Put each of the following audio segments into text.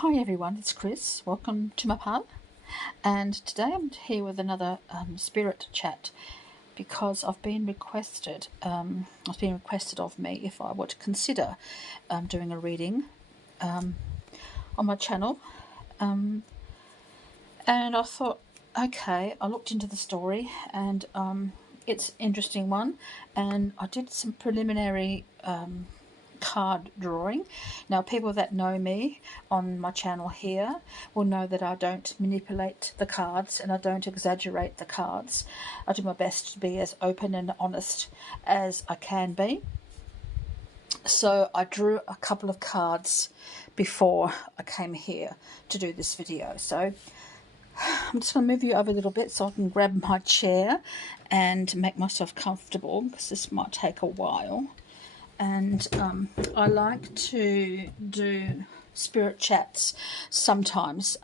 Hi everyone, it's Chris. Welcome to my pub. And today I'm here with another spirit chat because I've been requested. It's been requested of me if I would consider doing a reading on my channel. And I thought, okay, I looked into the story and it's an interesting one. And I did some preliminary card drawing. Now, people that know me on my channel here will know that I don't manipulate the cards and I don't exaggerate the cards. I do my best to be as open and honest as I can be. So I drew a couple of cards before I came here to do this video. So I'm just going to move you over a little bit so I can grab my chair and make myself comfortable because this might take a while. And I like to do spirit chats sometimes,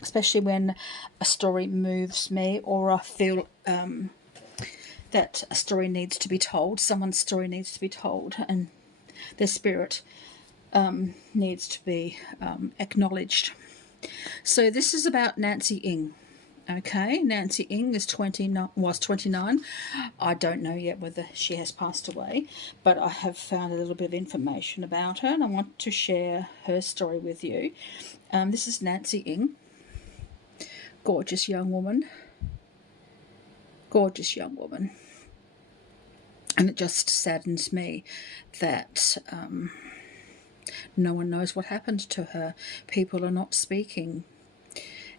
especially when a story moves me or I feel that a story needs to be told, someone's story needs to be told, and their spirit needs to be acknowledged. So this is about Nancy Ng. Okay, Nancy Ng was 29. I don't know yet whether she has passed away, but I have found a little bit of information about her and I want to share her story with you. This is Nancy Ng. Gorgeous young woman. Gorgeous young woman. And it just saddens me that no one knows what happened to her. People are not speaking.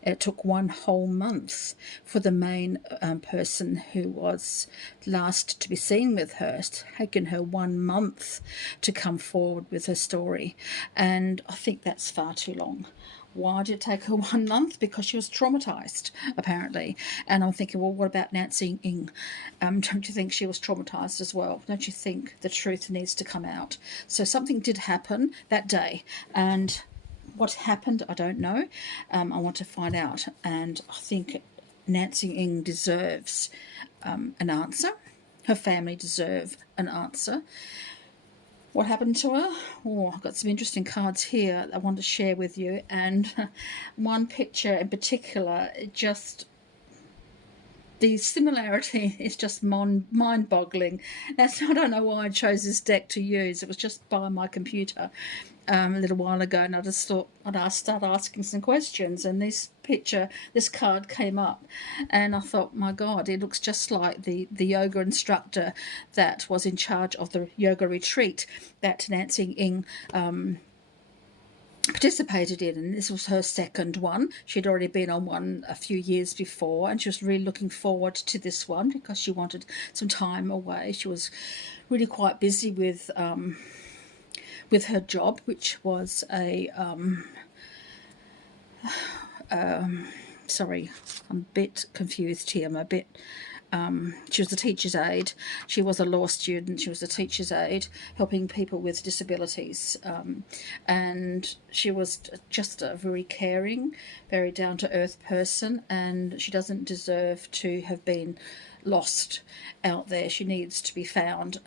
It took 1 whole month for the main person who was last to be seen with her. It's taken her 1 month to come forward with her story. And I think that's far too long. Why did it take her 1 month? Because she was traumatised, apparently. And I'm thinking, well, what about Nancy Ng? Don't you think she was traumatised as well? Don't you think the truth needs to come out? So something did happen that day. And what happened, I don't know. I want to find out. And I think Nancy Ng deserves an answer. Her family deserve an answer. What happened to her? Oh, I've got some interesting cards here I want to share with you. And one picture in particular, the similarity is just mind-boggling. I don't know why I chose this deck to use. It was just by my computer a little while ago, and I just thought I'd start asking some questions, and this card came up, and I thought, my God, it looks just like the yoga instructor that was in charge of the yoga retreat that Nancy Ng participated in, and this was her second one. She'd already been on one a few years before, and she was really looking forward to this one because she wanted some time away. She was really quite busy with her job, which was a sorry, I'm a bit confused here. She was a teacher's aide. She was a law student. She was a teacher's aide, helping people with disabilities. And she was just a very caring, very down-to-earth person, and she doesn't deserve to have been lost out there. She needs to be found.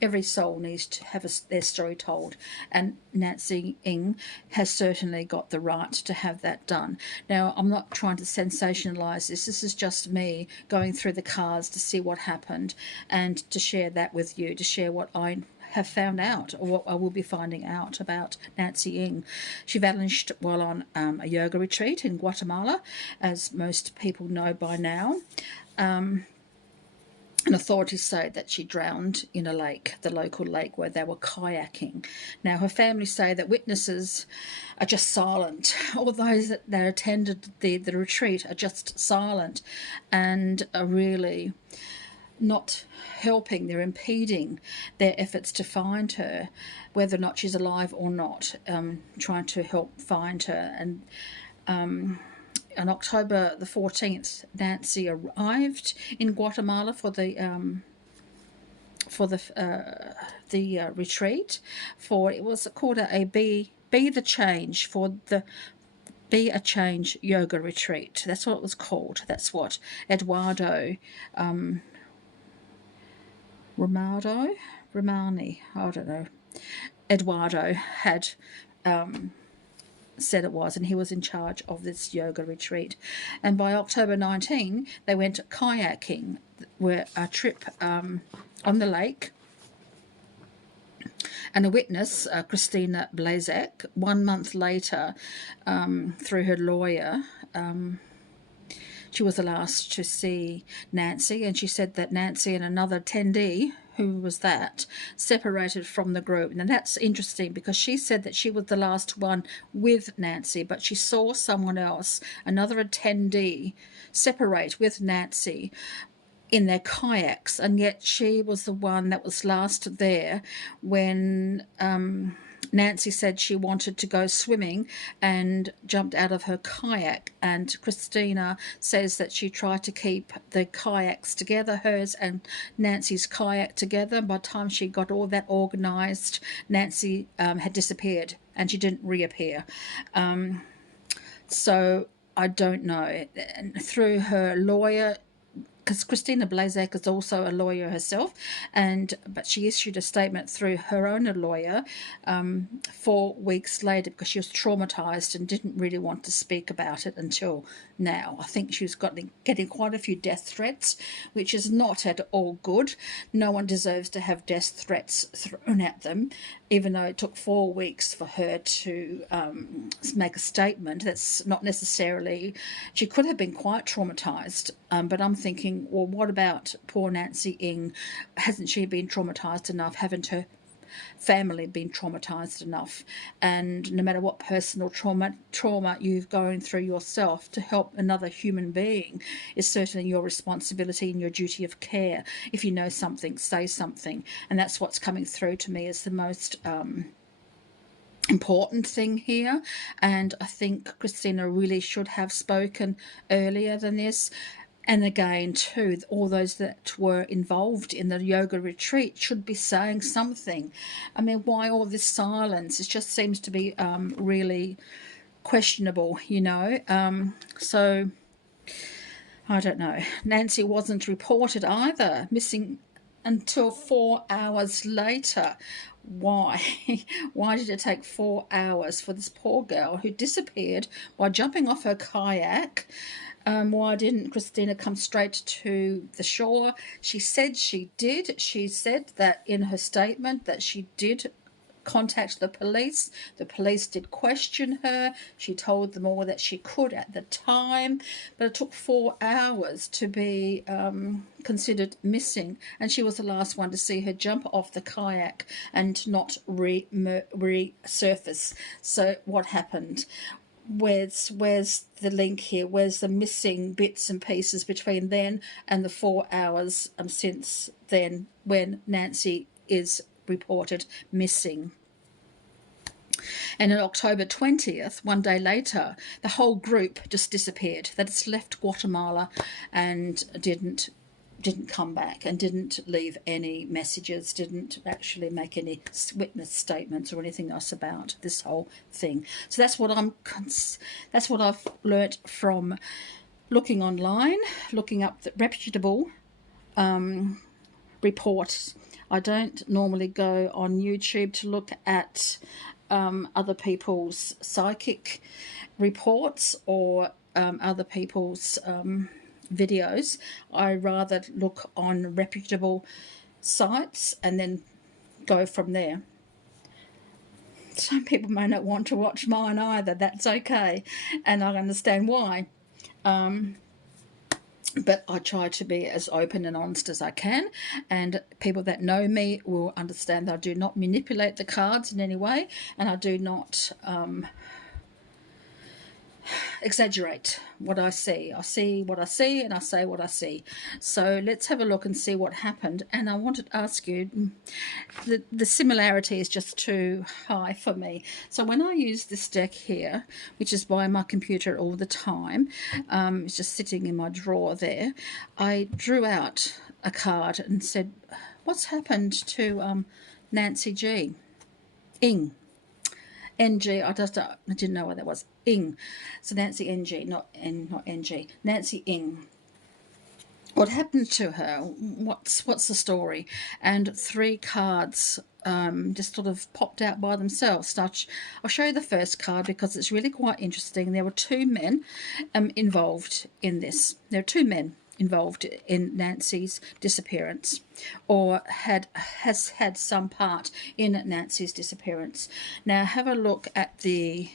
Every soul needs to have their story told, and Nancy Ng has certainly got the right to have that done. Now, I'm not trying to sensationalise this. This is just me going through the cards to see what happened and to share that with you, to share what I have found out, or what I will be finding out about Nancy Ng. She vanished while on a yoga retreat in Guatemala, as most people know by now. And authorities say that she drowned in a lake, the local lake where they were kayaking. Now, her family say that witnesses are just silent. All those that attended the retreat are just silent and are really not helping. They're impeding their efforts to find her, whether or not she's alive or not, trying to help find her. And on October the 14th, Nancy arrived in Guatemala for the retreat. It was called a Be the Change, for the Be a Change yoga retreat. That's what it was called. That's what Eduardo Romani, I don't know, Eduardo had said it was, and he was in charge of this yoga retreat. And by October 19, they went kayaking, where a trip on the lake. And a witness, Christina Blazek, 1 month later, through her lawyer, she was the last to see Nancy, and she said that Nancy and another attendee, who was that, separated from the group. Now that's interesting, because she said that she was the last one with Nancy, but she saw someone else, another attendee, separate with Nancy in their kayaks, and yet she was the one that was last there when Nancy said she wanted to go swimming and jumped out of her kayak. And Christina says that she tried to keep the kayaks together, hers and Nancy's kayak together. By the time she got all that organised, Nancy had disappeared and she didn't reappear. So I don't know. And through her lawyer, because Christina Blazek is also a lawyer herself, but she issued a statement through her own lawyer 4 weeks later, because she was traumatised and didn't really want to speak about it until now. I think she was getting quite a few death threats, which is not at all good. No one deserves to have death threats thrown at them, even though it took 4 weeks for her to make a statement. That's not necessarily... She could have been quite traumatised, but I'm thinking, well, what about poor Nancy Ing? Hasn't she been traumatised enough? Haven't her family been traumatised enough? And no matter what personal trauma you've going through yourself, to help another human being is certainly your responsibility and your duty of care. If you know something, say something. And that's what's coming through to me as the most important thing here. And I think Christina really should have spoken earlier than this. And again, too, all those that were involved in the yoga retreat should be saying something. I mean, why all this silence? It just seems to be really questionable, you know. So, I don't know. Nancy wasn't reported either, missing until 4 hours later. Why? Why did it take 4 hours for this poor girl who disappeared by jumping off her kayak? Why didn't Christina come straight to the shore? She said she did. She said that in her statement that she did contact the police. The police did question her. She told them all that she could at the time, but it took 4 hours to be considered missing, and she was the last one to see her jump off the kayak and not resurface. So what happened? Where's the link here? Where's the missing bits and pieces between then and the 4 hours since then, when Nancy is reported missing? And on October 20th, 1 day later, the whole group just disappeared. They just left Guatemala and didn't come back, and didn't leave any messages, didn't actually make any witness statements or anything else about this whole thing. So that's what I've learnt from looking online, looking up the reputable reports. I don't normally go on YouTube to look at other people's psychic reports or other people's videos. I rather look on reputable sites and then go from there. Some people may not want to watch mine either. That's okay, and I understand why. But I try to be as open and honest as I can, and people that know me will understand that I do not manipulate the cards in any way, and I do not exaggerate what I see. I see what I see, and I say what I see. So let's have a look and see what happened. And I wanted to ask you, the similarity is just too high for me. So when I use this deck here, which is by my computer all the time, it's just sitting in my drawer there, I drew out a card and said, what's happened to Nancy G? Ing. NG, I didn't know what that was. Ing. So Nancy NG, not NG. Nancy Ing. what happened to her, what's the story. And 3 cards just sort of popped out by themselves. Now, I'll show you the first card because it's really quite interesting. There were 2 men involved in this. There are 2 men involved in Nancy's disappearance, or has had some part in Nancy's disappearance. Now have a look at the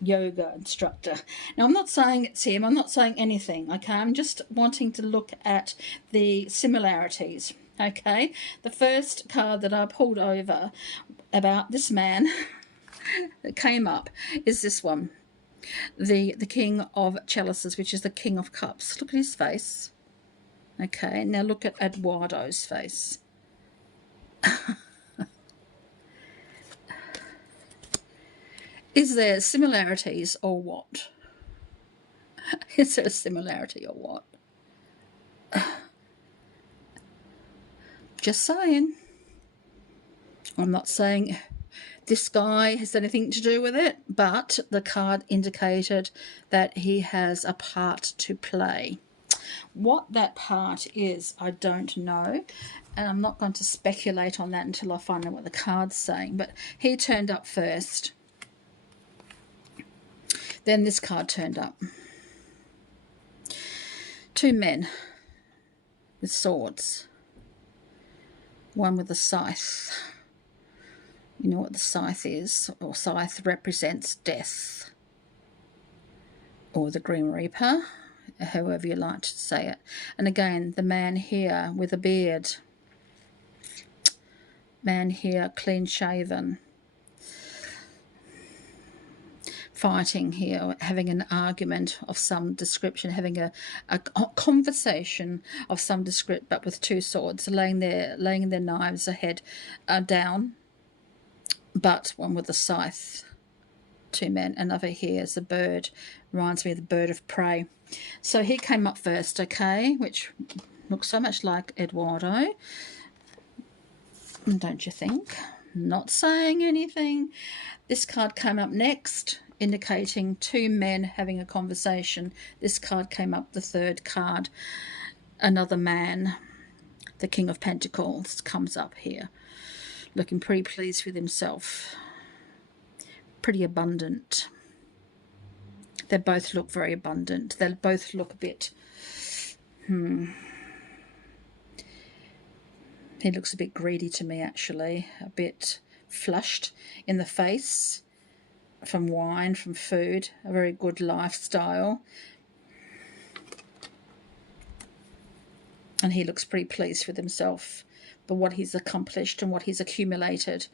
yoga instructor. Now I'm not saying it's him, I'm not saying anything, okay? I'm just wanting to look at the similarities, okay? The first card that I pulled over about this man that came up is this one. The King of Chalices, which is the King of Cups. Look at his face. Okay, now look at Eduardo's face. Is there similarities or what? Is there a similarity or what? Just saying. I'm not saying this guy has anything to do with it, but the card indicated that he has a part to play. What that part is, I don't know, and I'm not going to speculate on that until I find out what the card's saying. But he turned up first. Then this card turned up. 2 men with swords. One with a scythe. You know what the scythe is, or scythe represents death, or the Grim Reaper, however you like to say it. And again, the man here with a beard, man here clean shaven, fighting here, having an argument of some description, having a conversation of some description, but with 2 swords, laying their knives ahead, down. But one with a scythe. 2 men. Another here is a bird. Reminds me of the bird of prey. So he came up first, okay, which looks so much like Eduardo. Don't you think? Not saying anything. This card came up next, indicating 2 men having a conversation. This card came up, the 3rd card. Another man, the King of Pentacles, comes up here. Looking pretty pleased with himself. Pretty abundant. They both look very abundant. They both look a bit... He looks a bit greedy to me, actually. A bit flushed in the face from wine, from food. A very good lifestyle. And he looks pretty pleased with himself. But what he's accomplished and what he's accumulated.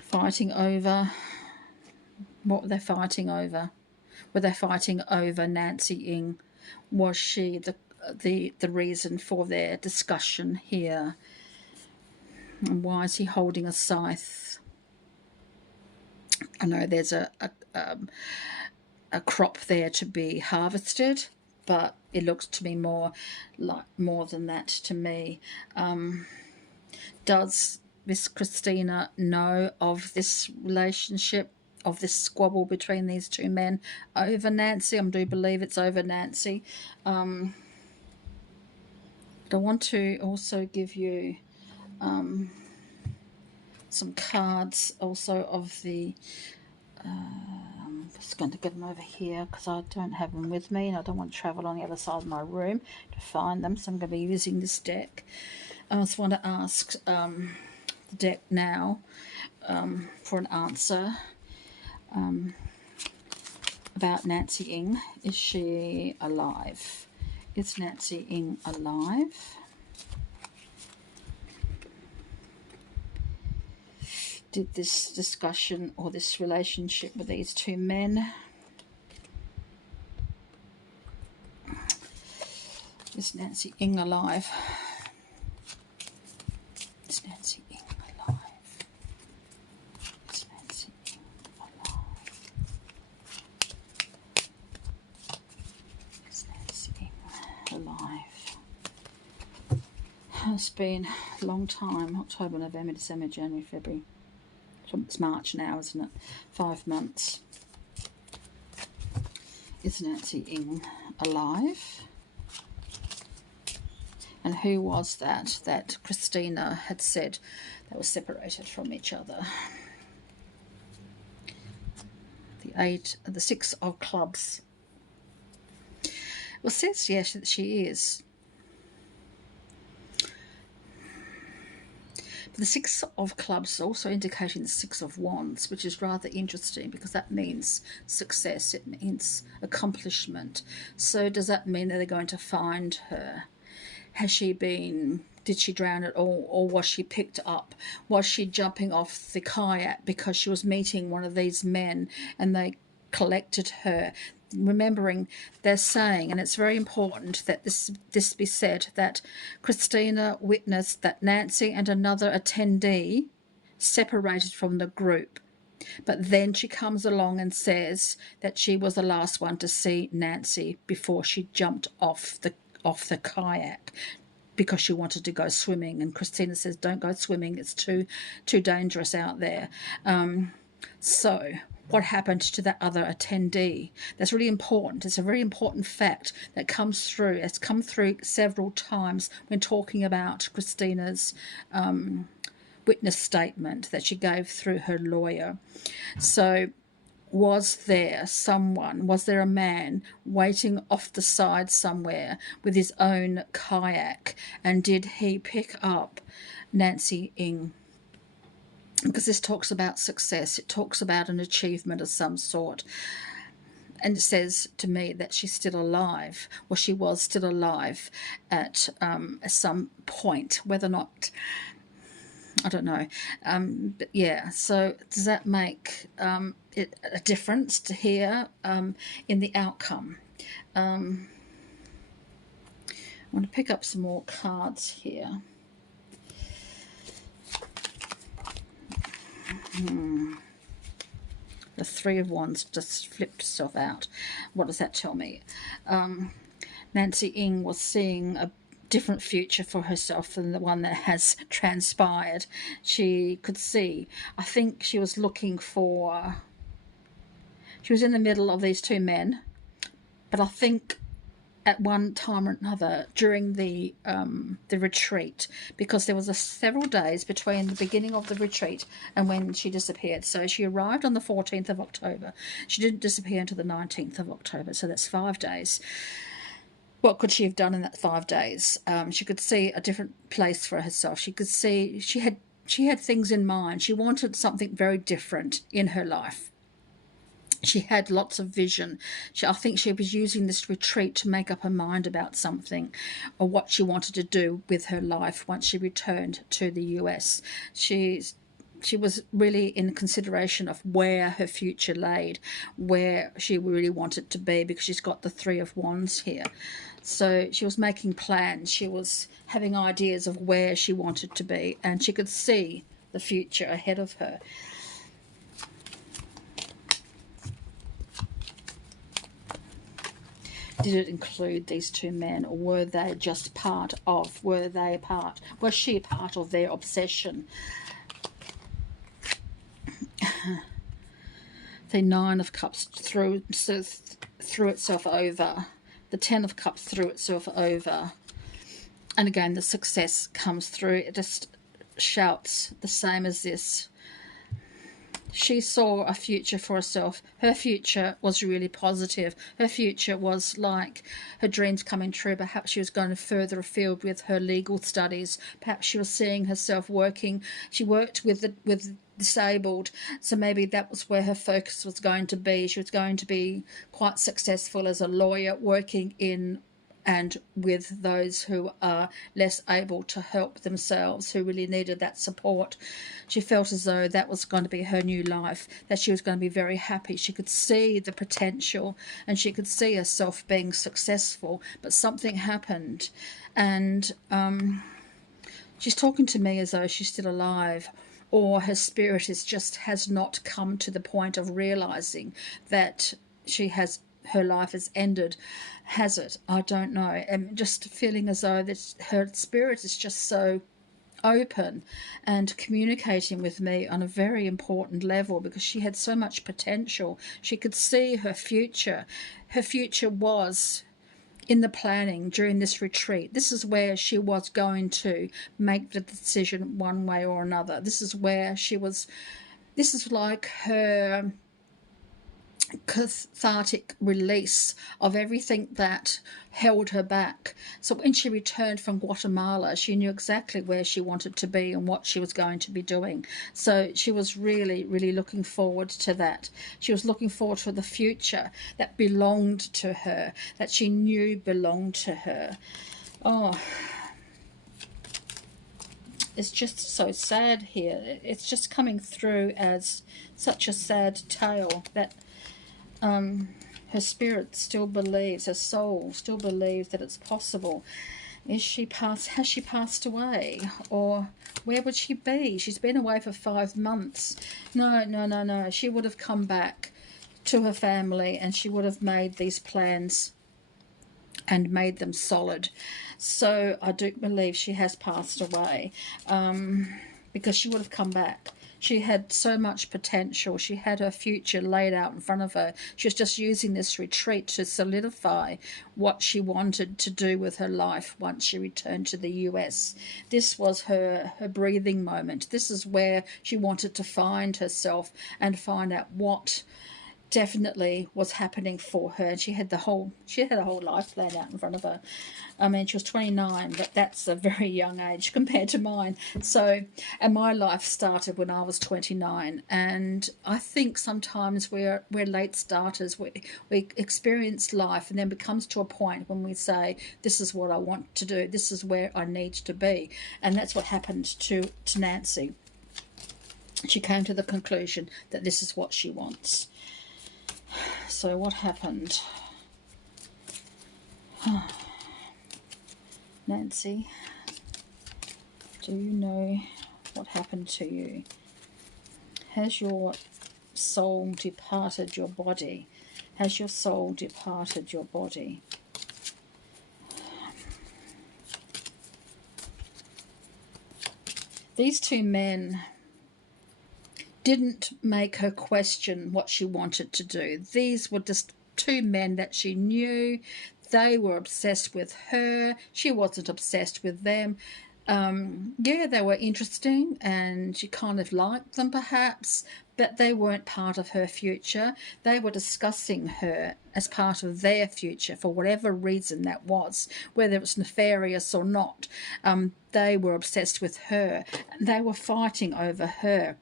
Fighting over... What were they fighting over? Were they fighting over Nancy Ing? Was she the reason for their discussion here? And why is he holding a scythe? I know there's a crop there to be harvested, but it looks to me more than that to me. Does Miss Christina know of this relationship, of this squabble between these 2 men over Nancy? I do believe it's over Nancy. But I want to also give you some cards also of the... I'm just going to get them over here because I don't have them with me and I don't want to travel on the other side of my room to find them, so I'm going to be using this deck. I also want to ask the deck now for an answer about Nancy Ing. Is she alive? Is Nancy Ing alive? Did this discussion or this relationship with these 2 men, is Nancy Ing alive? Is Nancy Ing alive? Is Nancy Ing alive? Is Nancy Ing alive? It's been a long time. October, November, December, January, February. It's March now, isn't it? 5 months. Is Nancy Ing alive? And who was that Christina had said they were separated from each other? The 6 of clubs. Well, it says yes that she is. But the 6 of clubs is also indicating the 6 of wands, which is rather interesting because that means success. It means accomplishment. So does that mean that they're going to find her? Has she been... Did she drown at all, or was she picked up? Was she jumping off the kayak because she was meeting one of these men and they collected her? Remembering, they're saying, and it's very important that this be said, that Christina witnessed that Nancy and another attendee separated from the group. But then she comes along and says that she was the last one to see Nancy before she jumped off the kayak, because she wanted to go swimming, and Christina says, don't go swimming, it's too dangerous out there. So what happened to that other attendee? That's really important. It's a very important fact that comes through. It's come through several times when talking about Christina's witness statement that she gave through her lawyer. So was there a man waiting off the side somewhere with his own kayak, and did he pick up Nancy Ing? Because this talks about success, it talks about an achievement of some sort, and it says to me that she's still alive. Well, she was still alive at some point, whether or not, I don't know. But yeah, so does that make it a difference to here in the outcome? I want to pick up some more cards here. The 3 of Wands just flipped itself out. What does that tell me? Nancy Ing was seeing a different future for herself than the one that has transpired. She could see, I think she was looking for, she was in the middle of these 2 men, but I think at one time or another during the retreat, because there was several days between the beginning of the retreat and when she disappeared. So she arrived on the 14th of October. She didn't disappear until the 19th of October, so that's 5 days. What could she have done in that 5 days? She could see a different place for herself. She could see, she had things in mind. She wanted something very different in her life. She had lots of vision. I think she was using this retreat to make up her mind about something, or what she wanted to do with her life once she returned to the US. She was really in consideration of where her future laid, where she really wanted to be, because she's got the 3 of Wands here. So she was making plans. She was having ideas of where she wanted to be, and she could see the future ahead of her. Did it include these 2 men, or were they just part of? Was she part of their obsession? The 9 of Cups threw itself over. The 10 of Cups threw itself over. And again, the success comes through. It just shouts the same as this. She saw a future for herself. Her future was really positive. Her future was like her dreams coming true. Perhaps she was going further afield with her legal studies. Perhaps she was seeing herself working. She worked with disabled, so maybe that was where her focus was going to be. She was going to be quite successful as a lawyer, working in and with those who are less able to help themselves, who really needed that support. She felt as though that was going to be her new life, that she was going to be very happy. She could see the potential and she could see herself being successful, but something happened. And she's talking to me as though she's still alive, or her spirit has not come to the point of realizing that her life has ended. Has it? I don't know. I'm just feeling as though her spirit is just so open and communicating with me on a very important level, because she had so much potential. She could see her future. Her future was in the planning during this retreat. This is where she was going to make the decision one way or another. This is where she was, this is like her cathartic release of everything that held her back. So when she returned from Guatemala, she knew exactly where she wanted to be and what she was going to be doing. So she was really, really looking forward to that. She was looking forward to the future that belonged to her, that she knew belonged to her. Oh, it's just so sad here. It's just coming through as such a sad tale that her spirit still believes, her soul still believes that it's possible. Has she passed away? Or where would she be? She's been away for 5 months. No. She would have come back to her family, and she would have made these plans and made them solid. So I do believe she has passed away, because she would have come back. She had so much potential. She had her future laid out in front of her. She was just using this retreat to solidify what she wanted to do with her life once she returned to the US. This was her breathing moment. This is where she wanted to find herself and find out what definitely was happening for her. And she had a whole life planned out in front of her. I mean, she was 29, but that's a very young age compared to mine. So, and my life started when I was 29. And I think sometimes we're late starters. We experience life, and then it comes to a point when we say, this is what I want to do. This is where I need to be. And that's what happened to Nancy. She came to the conclusion that this is what she wants. So what happened? Nancy, do you know what happened to you? Has your soul departed your body? Has your soul departed your body? These two men didn't make her question what she wanted to do. These were just two men that she knew. They were obsessed with her. She wasn't obsessed with them. Yeah, they were interesting and she kind of liked them perhaps, but they weren't part of her future. They were discussing her as part of their future for whatever reason that was, whether it was nefarious or not. They were obsessed with her. They were fighting over her.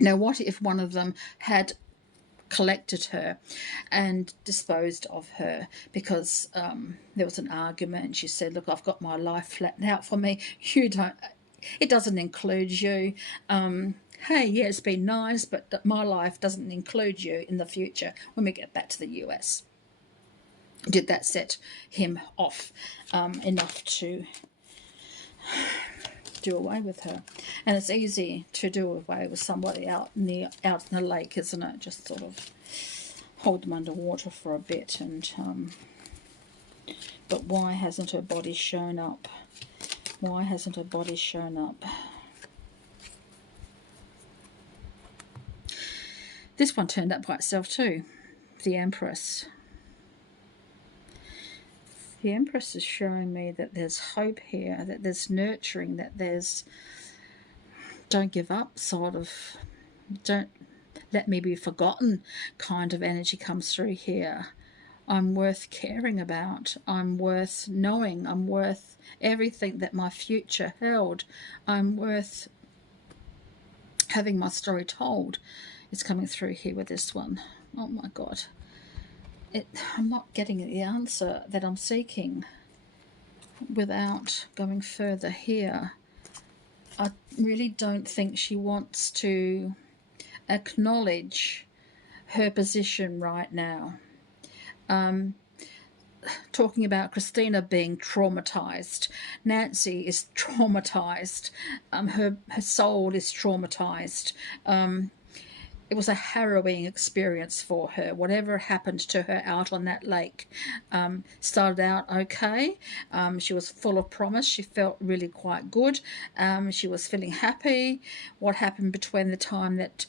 Now, what if one of them had collected her and disposed of her because there was an argument? She said, look, I've got my life flattened out for me. It doesn't include you. Hey, yeah, it's been nice, but my life doesn't include you in the future when we get back to the US. Did that set him off enough to do away with her? And it's easy to do away with somebody out in the lake, isn't it? Just sort of hold them underwater for a bit. And but why hasn't her body shown up? Why hasn't her body shown up? This one turned up by itself too, the Empress. The Empress is showing me that there's hope here, that there's nurturing, that there's don't give up sort of, don't let me be forgotten kind of energy comes through here. I'm worth caring about. I'm worth knowing. I'm worth everything that my future held. I'm worth having my story told. It's coming through here with this one. Oh my God. I'm not getting the answer that I'm seeking without going further here. I really don't think she wants to acknowledge her position right now. Talking about Christina being traumatized. Nancy is traumatized. Her soul is traumatized. it was a harrowing experience for her. Whatever happened to her out on that lake started out okay. She was full of promise. She felt really quite good. She was feeling happy. What happened between the time that,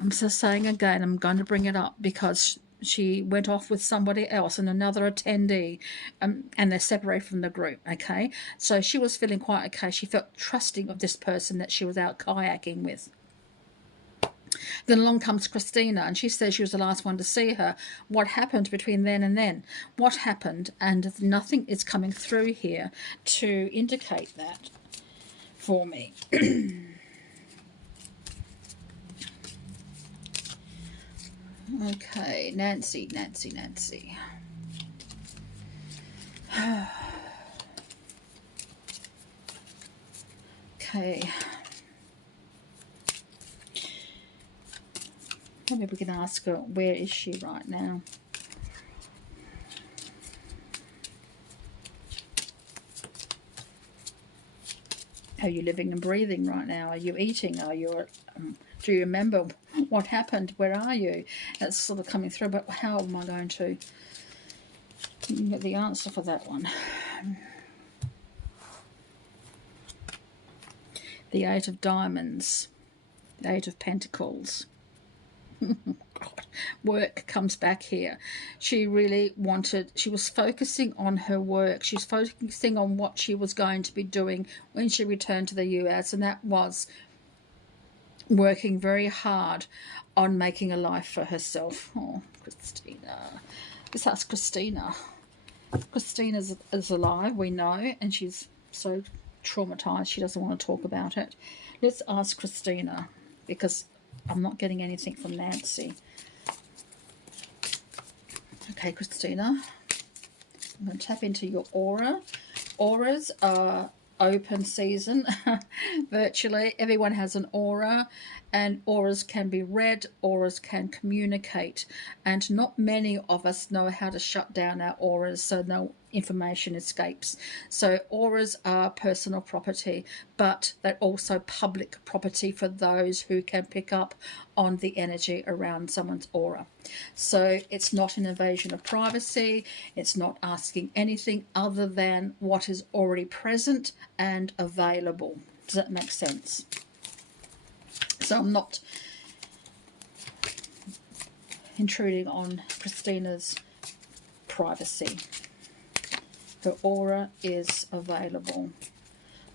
I'm just saying again, I'm going to bring it up because she went off with somebody else and another attendee, and they're separated from the group, okay? So she was feeling quite okay. She felt trusting of this person that she was out kayaking with. Then along comes Christina, and she says she was the last one to see her. What happened between then and then? What happened? And nothing is coming through here to indicate that for me. Okay, Nancy. Okay. Maybe we can ask her, where is she right now? Are you living and breathing right now? Are you eating? Are you... do you remember what happened? Where are you? That's sort of coming through, but how am I going to get the answer for that one? The Eight of Diamonds, the Eight of Pentacles. God, work comes back here. She really wanted, she was focusing on her work. She was focusing on what she was going to be doing when she returned to the US, and that was working very hard on making a life for herself. Oh, Christina. Let's ask Christina. Christina's is alive, we know, and she's so traumatized she doesn't want to talk about it. Let's ask Christina, because I'm not getting anything from Nancy. Okay, Christina, I'm going to tap into your aura. Auras are open season. Virtually everyone has an aura, and auras can be read, auras can communicate, and not many of us know how to shut down our auras so no information escapes. So auras are personal property, but they're also public property for those who can pick up on the energy around someone's aura. So it's not an invasion of privacy. It's not asking anything other than what is already present and available. Does that make sense? So I'm not intruding on Christina's privacy. Her aura is available.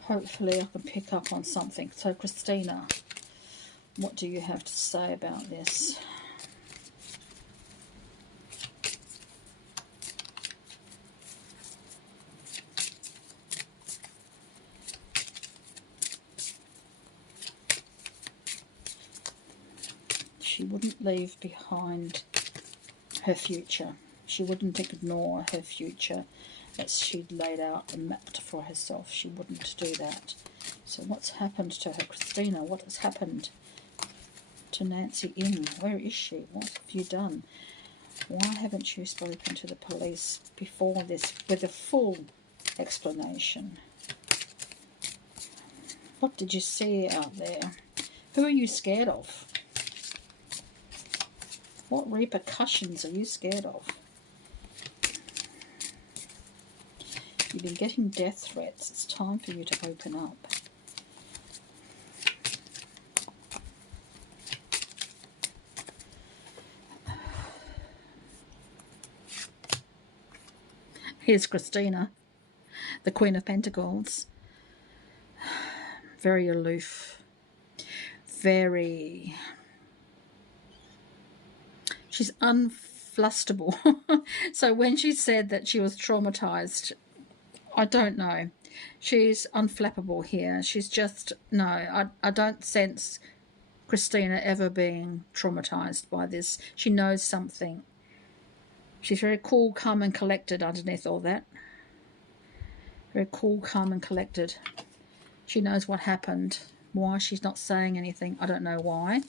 Hopefully I can pick up on something. So Christina, what do you have to say about this? She wouldn't leave behind her future. She wouldn't ignore her future that she'd laid out and mapped for herself. She wouldn't do that. So what's happened to her, Christina? What has happened to Nancy in? Where is she? What have you done? Why haven't you spoken to the police before this with a full explanation? What did you see out there? Who are you scared of? What repercussions are you scared of? You've been getting death threats. It's time for you to open up. Here's Christina, the Queen of Pentacles. Very aloof. Very... She's unflusterable. So when she said that she was traumatized, I don't know. She's unflappable here. She's just, no, I don't sense Christina ever being traumatized by this. She knows something. She's very cool, calm and collected underneath all that. Very cool, calm and collected. She knows what happened. Why she's not saying anything, I don't know why.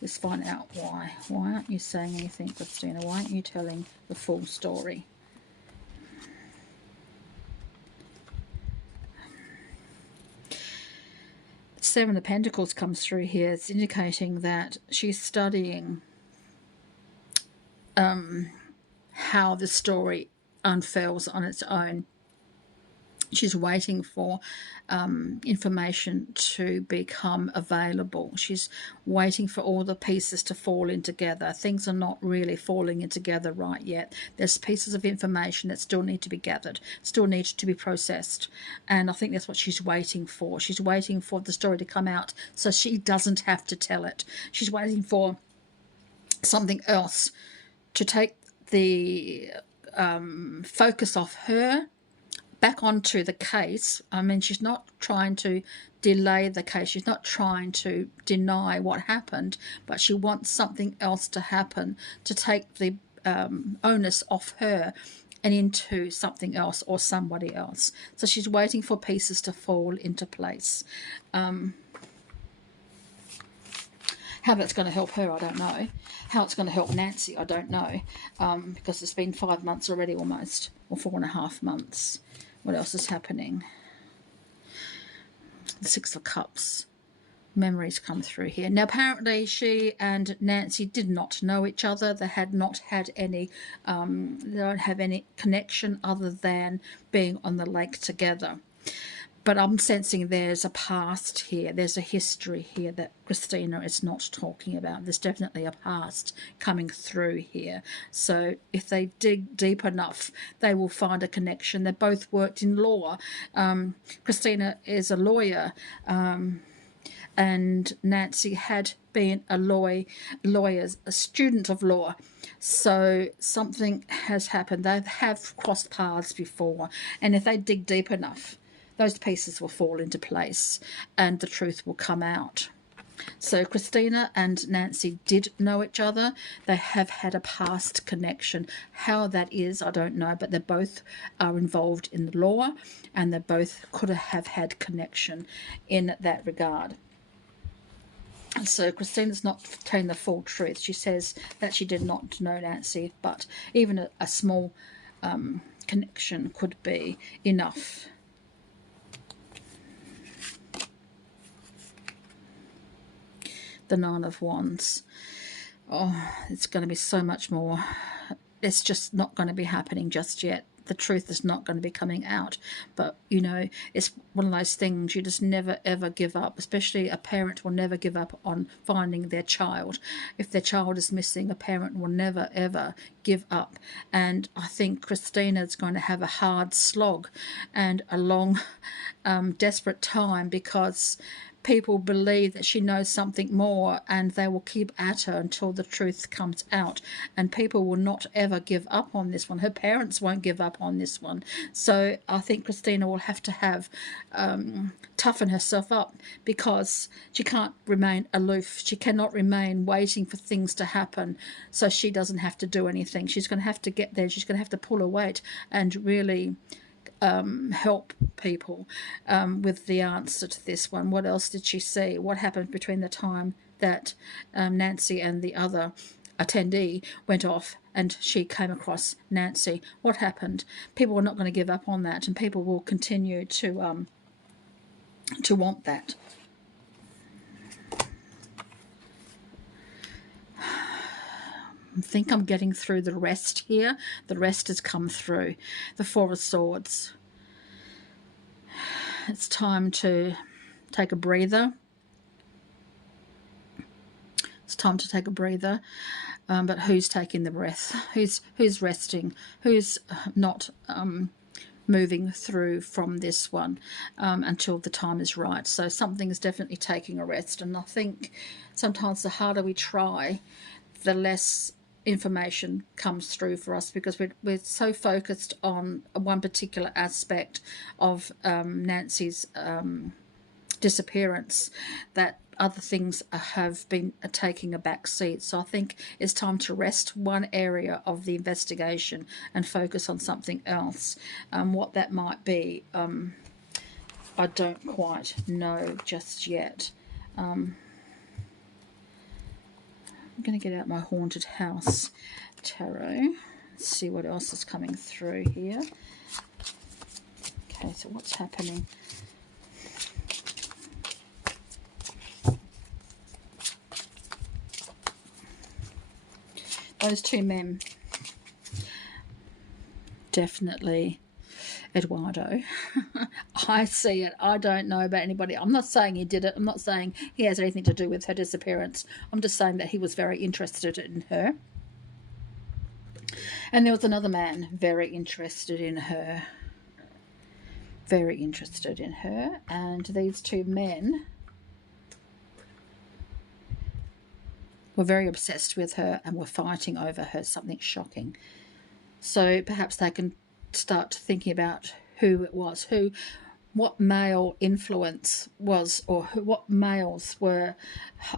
Let's find out why. Why aren't you saying anything, Christina? Why aren't you telling the full story? Seven of Pentacles comes through here. It's indicating that she's studying how the story unfurls on its own. She's waiting for information to become available. She's waiting for all the pieces to fall in together. Things are not really falling in together right yet. There's pieces of information that still need to be gathered, still need to be processed. And I think that's what she's waiting for. She's waiting for the story to come out so she doesn't have to tell it. She's waiting for something else to take the focus off her back onto the case. I mean, she's not trying to delay the case. She's not trying to deny what happened, but she wants something else to happen to take the onus off her and into something else or somebody else. So she's waiting for pieces to fall into place. How that's going to help her, I don't know. How it's going to help Nancy, I don't know, because it's been 5 months already almost, or 4.5 months. What else is happening? The Six of Cups. Memories come through here. Now, apparently, she and Nancy did not know each other. They had not had any, they don't have any connection other than being on the lake together. But I'm sensing there's a past here. There's a history here that Christina is not talking about. There's definitely a past coming through here. So if they dig deep enough, they will find a connection. They both worked in law. Christina is a lawyer, and Nancy had been a student of law. So something has happened. They have crossed paths before. And if they dig deep enough, those pieces will fall into place and the truth will come out. So Christina and Nancy did know each other. They have had a past connection. How that is, I don't know, but they both are involved in the law and they both could have had connection in that regard. So Christina's not telling the full truth. She says that she did not know Nancy, but even a small connection could be enough. The Nine of Wands. Oh, it's going to be so much more. It's just not going to be happening just yet. The truth is not going to be coming out. But, you know, it's one of those things you just never, ever give up. Especially a parent will never give up on finding their child. If their child is missing, a parent will never, ever give up. And I think Christina's going to have a hard slog and a long, desperate time because people believe that she knows something more and they will keep at her until the truth comes out, and people will not ever give up on this one. Her parents won't give up on this one. So I think Christina will have to have toughen herself up, because she can't remain aloof. She cannot remain waiting for things to happen so she doesn't have to do anything. She's going to have to get there. She's going to have to pull her weight and really help people with the answer to this one. What else did she see? What happened between the time that Nancy and the other attendee went off and she came across Nancy? What happened? People are not going to give up on that, and people will continue to want that. I think I'm getting through the rest here. The rest has come through. The Four of Swords. It's time to take a breather. It's time to take a breather. But who's taking the breath? Who's resting? Who's not moving through from this one until the time is right? So something is definitely taking a rest. And I think sometimes the harder we try, the less information comes through for us, because we're so focused on one particular aspect of Nancy's disappearance that other things have been taking a back seat. So I think it's time to rest one area of the investigation and focus on something else. What that might be, I don't quite know just yet. I'm going to get out my Haunted House Tarot. Let's see what else is coming through here. Okay, so what's happening? those two men, definitely Eduardo. I see it. I don't know about anybody. I'm not saying he did it. I'm not saying he has anything to do with her disappearance. I'm just saying that he was very interested in her. And there was another man very interested in her. Very interested in her. And these two men were very obsessed with her and were fighting over her, something shocking. So perhaps they can start thinking about who it was, what male influence was, or what males were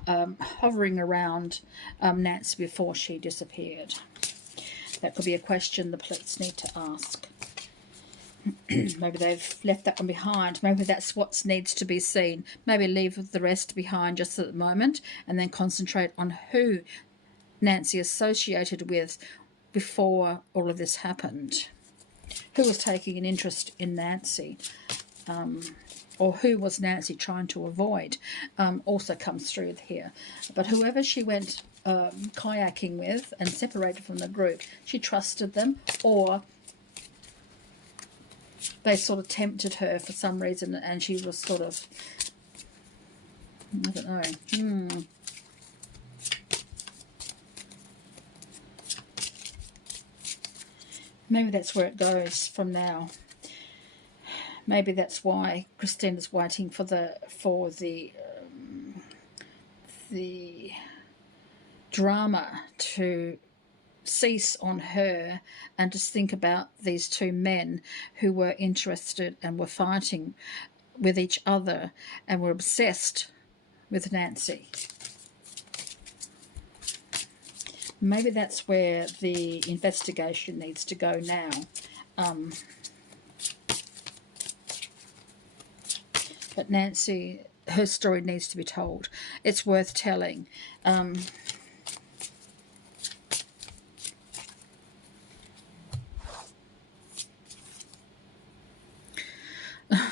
hovering around Nancy before she disappeared. That could be a question the police need to ask. Maybe they've left that one behind. Maybe that's what needs to be seen. Maybe leave the rest behind just at the moment and then concentrate on who Nancy associated with before all of this happened. Who was taking an interest in Nancy, or who was Nancy trying to avoid, also comes through here. But whoever she went kayaking with and separated from the group, she trusted them, or they sort of tempted her for some reason and she was sort of, I don't know. Maybe that's where it goes from now. Maybe that's why Christina's waiting for the drama to cease on her and just think about these two men who were interested and were fighting with each other and were obsessed with Nancy. Maybe that's where the investigation needs to go now. But Nancy, her story needs to be told. It's worth telling.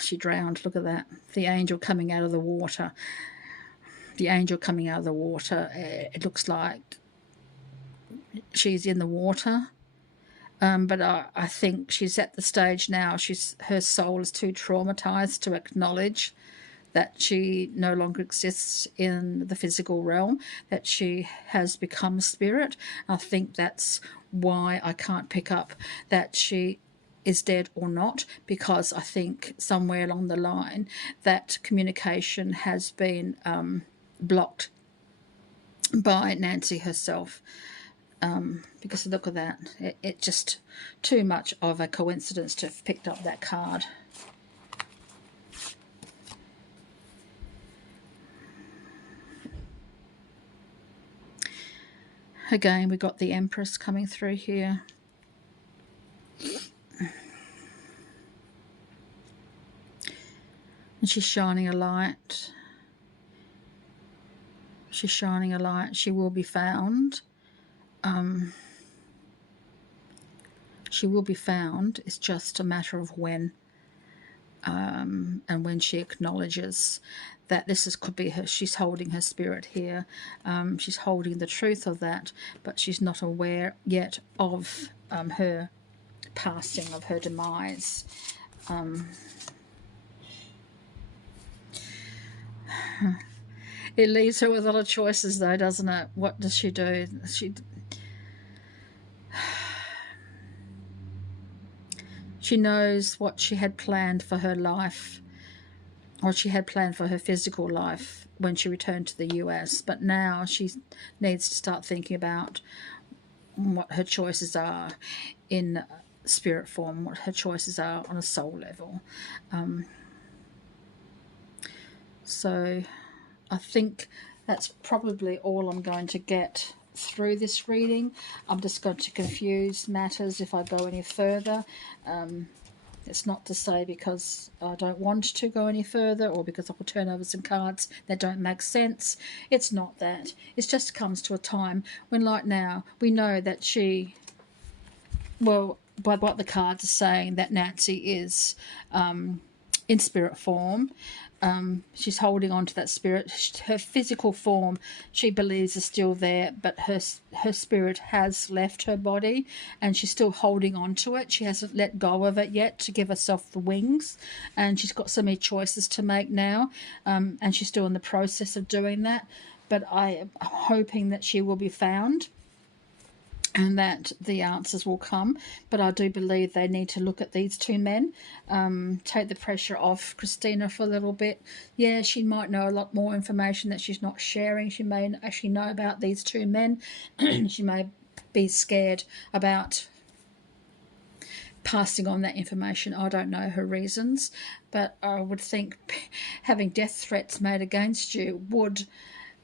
She drowned. Look at that. The angel coming out of the water. The angel coming out of the water. It looks like she's in the water. But I think she's at the stage now. Her soul is too traumatized to acknowledge that she no longer exists in the physical realm, that she has become spirit. I think that's why I can't pick up that she is dead or not, because I think somewhere along the line that communication has been blocked by Nancy herself. Because look at that, it just too much of a coincidence to have picked up that card. Again, we got the Empress coming through here. And she's shining a light. She's shining a light. She will be found. She will be found. It's just a matter of when. And when she acknowledges that could be her, she's holding her spirit here. She's holding the truth of that, but she's not aware yet of her passing, of her demise. It leaves her with a lot of choices, though, doesn't it? What does she do? She knows what she had planned for her life, or she had planned for her physical life when she returned to the US, but now she needs to start thinking about what her choices are in spirit form, what her choices are on a soul level. So I think that's probably all I'm going to get through this reading. I'm just going to confuse matters if I go any further. It's not to say because I don't want to go any further or because I will turn over some cards that don't make sense. It's not that. It just comes to a time when, like now, we know that she, well, by what the cards are saying, that Nancy is in spirit form. she's holding on to that spirit. Her physical form, she believes, is still there, but her spirit has left her body, and she's still holding on to it. She hasn't let go of it yet to give herself the wings, and she's got so many choices to make now, and she's still in the process of doing that. But I am hoping that she will be found and that the answers will come. But I do believe they need to look at these two men, take the pressure off Christina for a little bit. Yeah, she might know a lot more information that she's not sharing. She may actually know about these two men. She may be scared about passing on that information. I don't know her reasons, but I would think having death threats made against you would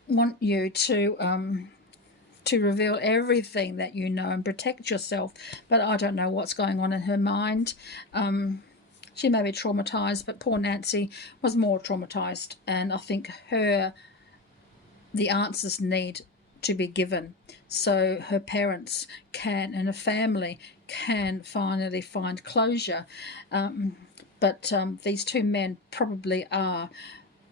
want you to reveal everything that you know and protect yourself. But I don't know what's going on in her mind. She may be traumatized, but poor Nancy was more traumatized, and I think the answers need to be given so her parents can, and her family can, finally find closure. But these two men probably are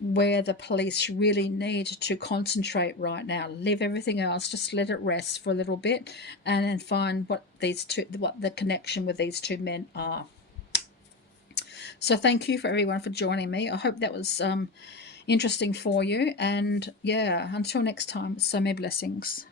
where the police really need to concentrate right now. Leave everything else, just let it rest for a little bit, and then find what the connection with these two men are. So thank you for everyone for joining me. I hope that was interesting for you, and yeah, until next time, so many blessings.